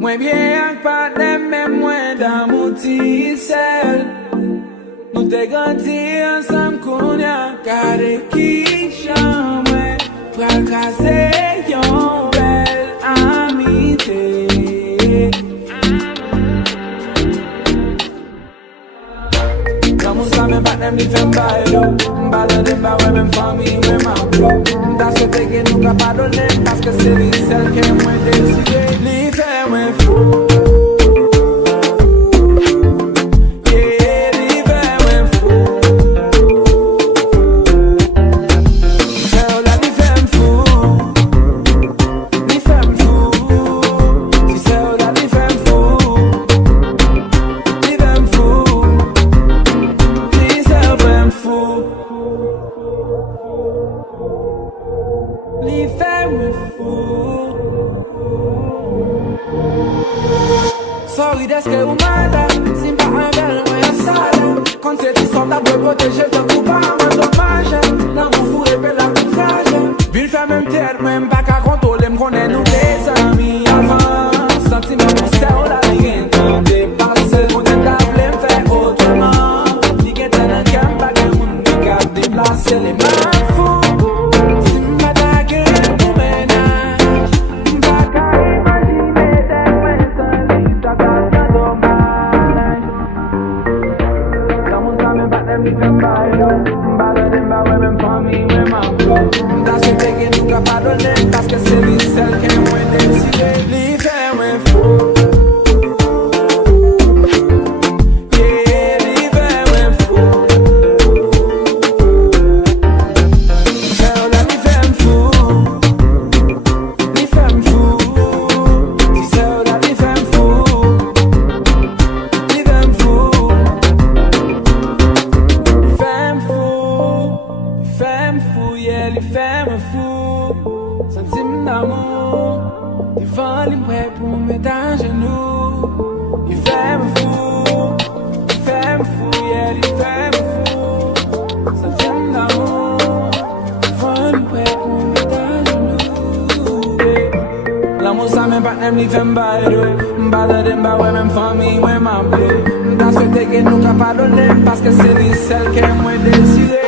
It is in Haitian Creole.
Mwen bien ak patem men mwen dan mouti sel. Nou te ganti ansam konya, kade ki jan mwen pral kaze yon bel amite. Nan moun sa men patem li fem baylo, mbala dem ba we men fami we man bro. Mda sote gen nou ka padonen, paske se li sel ke mwen deside. Li fe mwen fou. Li fè mwen fou. Sorry deske ou mada, si mpa anvel mwen yon sala. Kon se ti sot ap mwen proteje, tan kou pa mwen domaje. Nan mwen fou epè la koutraje. Bil fè mwen tèd mwen baka kontole, mkonen nou les ami avan. Santi mwen mwen se ou la li gen tan depase. Mwen ta vle mfè otreman. Li gen tenen kem bagen moun di ka deplase le man fou. Mbala dem ba we men fami we man bro. Mda se teke nou ka padonen, paske se li sel ke mwen deside. Li fè mwen fou. Li fè mwen fou, sentim d'amou. Li van li mwe pou mwen tan genou. Li fè mwen fou, li fè mwen fou, yeah, li fè mwen fou. Sentim d'amou. Li van li mwe pou mwen tan genou. L'amou sa men patnem li fè mbaydo. Mbada dem ba we men fami we man blo. Mda souete gen nou ka padonen, paske se li sel ke mwen deside.